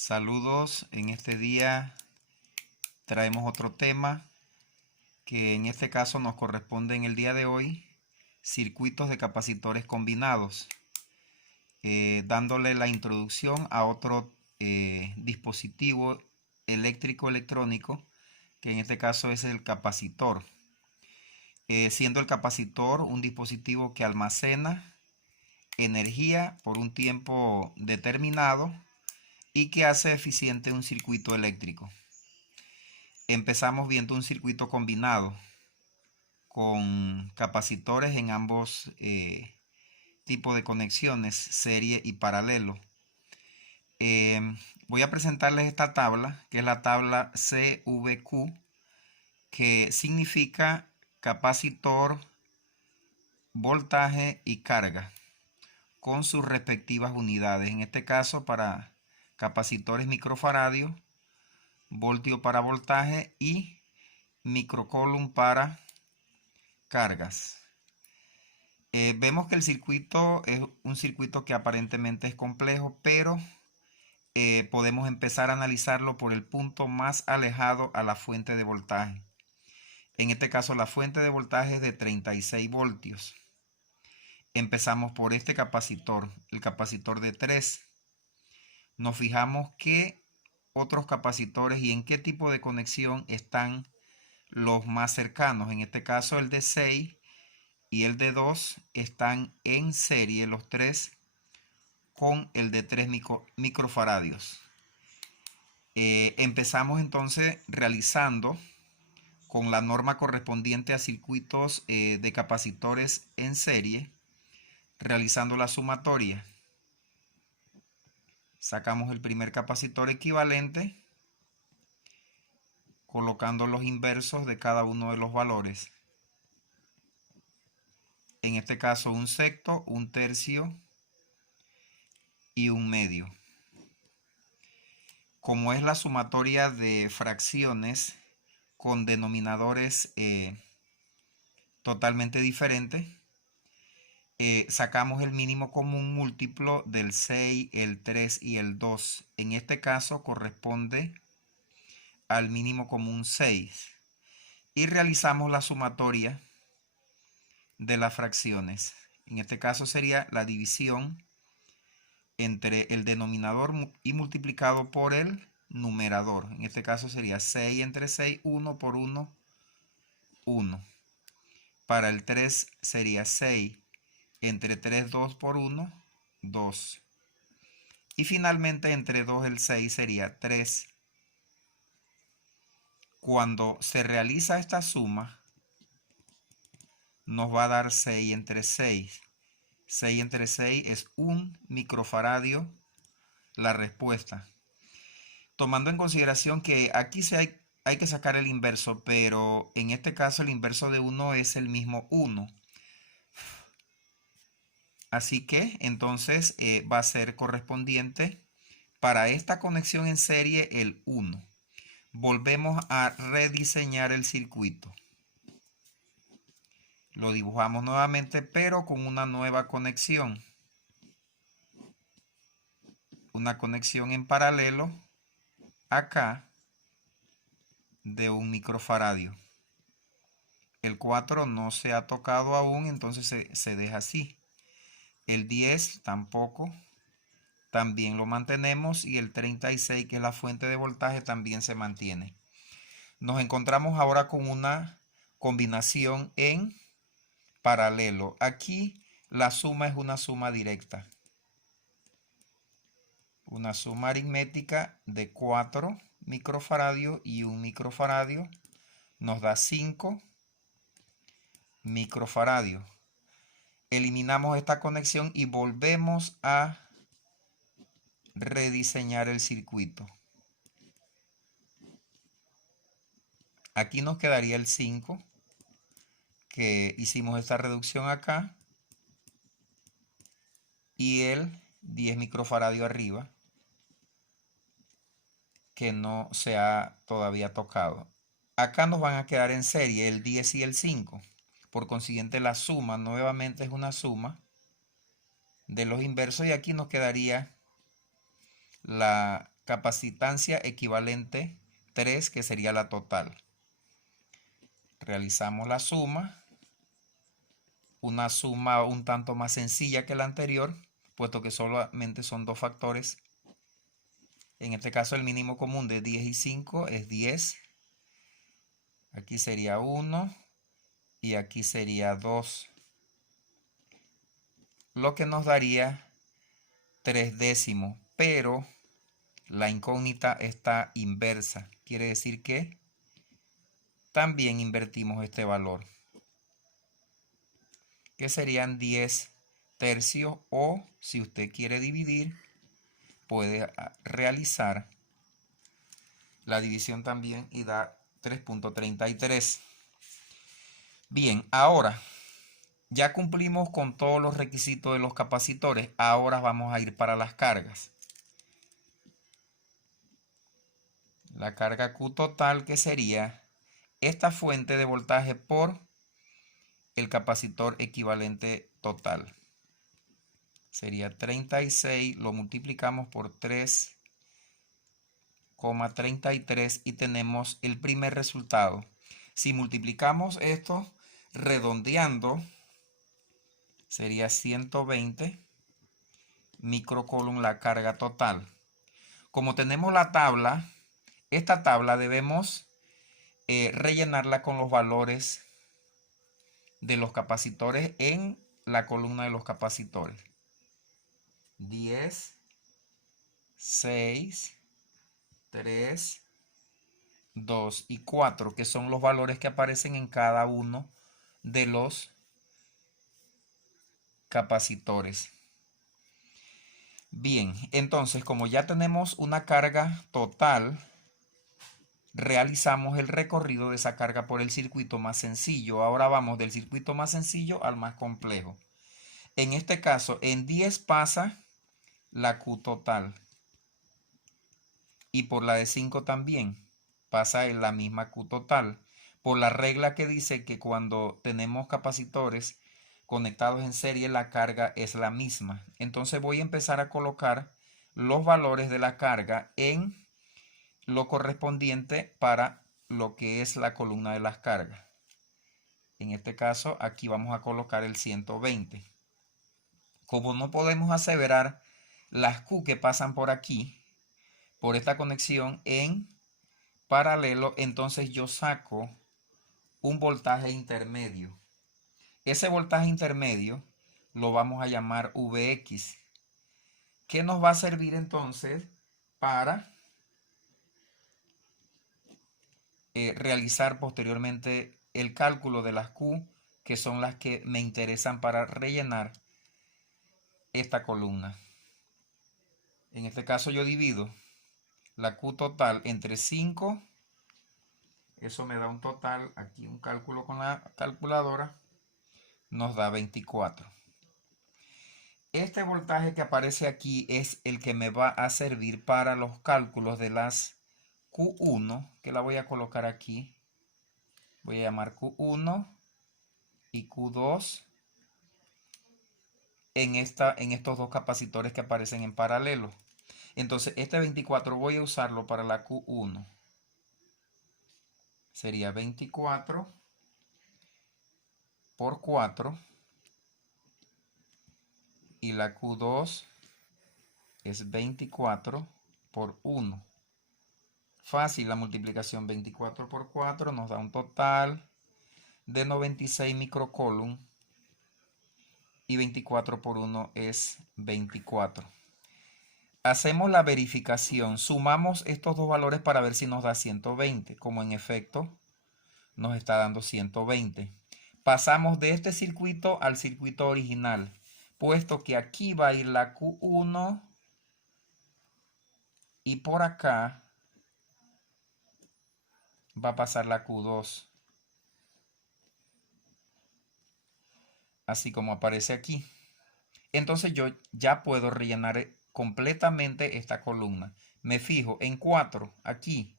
Saludos, en este día traemos otro tema que en este caso nos corresponde en el día de hoy, circuitos de capacitores combinados, dándole la introducción a otro dispositivo eléctrico electrónico que en este caso es el capacitor, siendo el capacitor un dispositivo que almacena energía por un tiempo determinado y que hace eficiente un circuito eléctrico. Empezamos viendo un circuito combinado con capacitores en ambos tipos de conexiones, serie y paralelo. Voy a presentarles esta tabla, que es la tabla CVQ, que significa capacitor, voltaje y carga, con sus respectivas unidades. En este caso, para capacitores microfaradios, voltio para voltaje y microcoulomb para cargas. Vemos que el circuito es un circuito que aparentemente es complejo, pero podemos empezar a analizarlo por el punto más alejado a la fuente de voltaje. En este caso, la fuente de voltaje es de 36 voltios. Empezamos por este capacitor, el capacitor de 3. Nos fijamos qué otros capacitores y en qué tipo de conexión están los más cercanos. En este caso, el de 6 y el de 2 están en serie, los tres, con el de 3 microfaradios. Empezamos entonces realizando con la norma correspondiente a circuitos de capacitores en serie, realizando la sumatoria. Sacamos el primer capacitor equivalente, colocando los inversos de cada uno de los valores. En este caso, un sexto, un tercio y un medio. Como es la sumatoria de fracciones con denominadores totalmente diferentes, sacamos el mínimo común múltiplo del 6, el 3 y el 2. En este caso corresponde al mínimo común 6. Y realizamos la sumatoria de las fracciones. En este caso sería la división entre el denominador y multiplicado por el numerador. En este caso sería 6 entre 6, 1 por 1, 1. Para el 3 sería 6 entre 3, 2 por 1, 2. Y finalmente entre 2 el 6 sería 3. Cuando se realiza esta suma, nos va a dar 6 entre 6. 6 entre 6 es 1 microfaradio la respuesta. Tomando en consideración que aquí hay que sacar el inverso, pero en este caso el inverso de 1 es el mismo 1. Así que entonces va a ser correspondiente para esta conexión en serie el 1. Volvemos a rediseñar el circuito. Lo dibujamos nuevamente, pero con una nueva conexión. Una conexión en paralelo acá de 1 microfaradio. El 4 no se ha tocado aún, entonces se deja así. El 10 tampoco, también lo mantenemos, y el 36, que es la fuente de voltaje, también se mantiene. Nos encontramos ahora con una combinación en paralelo. Aquí la suma es una suma directa. Una suma aritmética de 4 microfaradios y 1 microfaradio nos da 5 microfaradios. Eliminamos esta conexión y volvemos a rediseñar el circuito. Aquí nos quedaría el 5, que hicimos esta reducción acá, y el 10 microfaradio arriba, que no se ha todavía tocado. Acá nos van a quedar en serie el 10 y el 5. Por consiguiente, la suma nuevamente es una suma de los inversos, y aquí nos quedaría capacitancia equivalente 3, que sería la total. Realizamos la suma, una suma un tanto más sencilla que la anterior, puesto que solamente son dos factores. En este caso el mínimo común de 10 y 5 es 10. Aquí sería 1 y aquí sería 2. Lo que nos daría 3 décimos, pero la incógnita está inversa. Quiere decir que también invertimos este valor, que serían 10 tercios, o si usted quiere dividir, puede realizar la división también y da 3.33. Bien, ahora ya cumplimos con todos los requisitos de los capacitores. Ahora vamos a ir para las cargas. La carga Q total, que sería esta fuente de voltaje por el capacitor equivalente total. Sería 36, lo multiplicamos por 3,33 y tenemos el primer resultado. Si multiplicamos esto redondeando, sería 120 microcoulomb la carga total. Como tenemos la tabla, esta tabla debemos rellenarla con los valores de los capacitores en la columna de los capacitores. 10, 6, 3, 2 y 4, que son los valores que aparecen en cada uno de los capacitores. Bien, entonces como ya tenemos una carga total, realizamos el recorrido de esa carga por el circuito más sencillo. Ahora vamos del circuito más sencillo al más complejo. En este caso, en 10 pasa la Q total. Y por la de 5 también pasa en la misma Q total. Por la regla que dice que cuando tenemos capacitores conectados en serie, la carga es la misma. Entonces voy a empezar a colocar los valores de la carga en lo correspondiente para lo que es la columna de las cargas. En este caso, aquí vamos a colocar el 120. Como no podemos aseverar las Q que pasan por aquí, por esta conexión en paralelo, entonces yo saco un voltaje intermedio. Ese voltaje intermedio lo vamos a llamar Vx, que nos va a servir entonces para realizar posteriormente el cálculo de las Q, que son las que me interesan para rellenar esta columna. En este caso yo divido la Q total entre 5. Eso me da un total, aquí un cálculo con la calculadora, nos da 24. Este voltaje que aparece aquí es el que me va a servir para los cálculos de las Q1, que la voy a colocar aquí. Voy a llamar Q1 y Q2 en estos dos capacitores que aparecen en paralelo. Entonces este 24 voy a usarlo para la Q1. Sería 24 por 4. Y la Q2 es 24 por 1. Fácil la multiplicación. 24 por 4 nos da un total de 96 microcoulomb. Y 24 por 1 es 24. Hacemos la verificación. Sumamos estos dos valores para ver si nos da 120. Como en efecto nos está dando 120. Pasamos de este circuito al circuito original, puesto que aquí va a ir la Q1 y por acá va a pasar la Q2. Así como aparece aquí. Entonces yo ya puedo rellenar completamente esta columna. Me fijo en 4. Aquí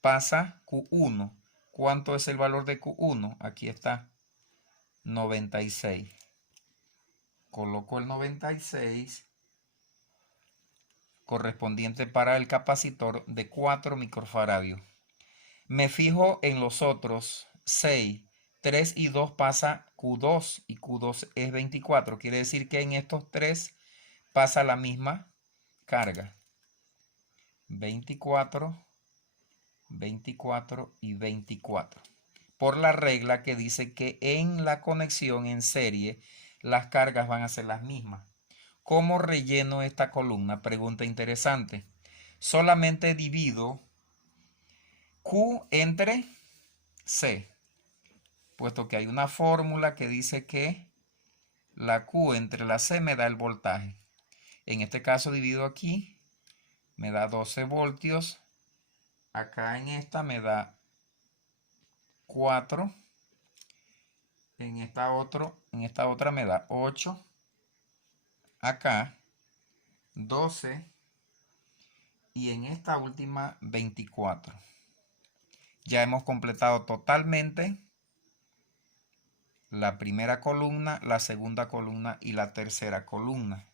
pasa Q1. ¿Cuánto es el valor de Q1? Aquí está 96. Coloco el 96. correspondiente para el capacitor de 4 microfaradios. Me fijo en los otros 6, 3 y 2 pasa Q2 y Q2 es 24. Quiere decir que en estos 3 pasa la misma carga. 24, 24 y 24. Por la regla que dice que en la conexión en serie las cargas van a ser las mismas. ¿Cómo relleno esta columna? Pregunta interesante. Solamente divido Q entre C, puesto que hay una fórmula que dice que la Q entre la C me da el voltaje. En este caso divido aquí, me da 12 voltios. Acá en esta me da 4. En esta otra me da 8. Acá 12. Y en esta última 24. Ya hemos completado totalmente la primera columna, la segunda columna y la tercera columna.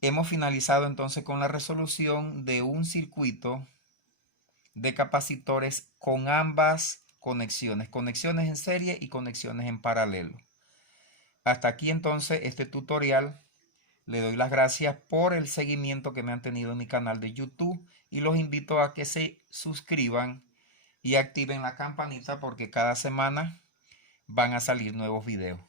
Hemos finalizado entonces con la resolución de un circuito de capacitores con ambas conexiones en serie y conexiones en paralelo. Hasta aquí entonces este tutorial. Le doy las gracias por el seguimiento que me han tenido en mi canal de YouTube y los invito a que se suscriban y activen la campanita porque cada semana van a salir nuevos videos.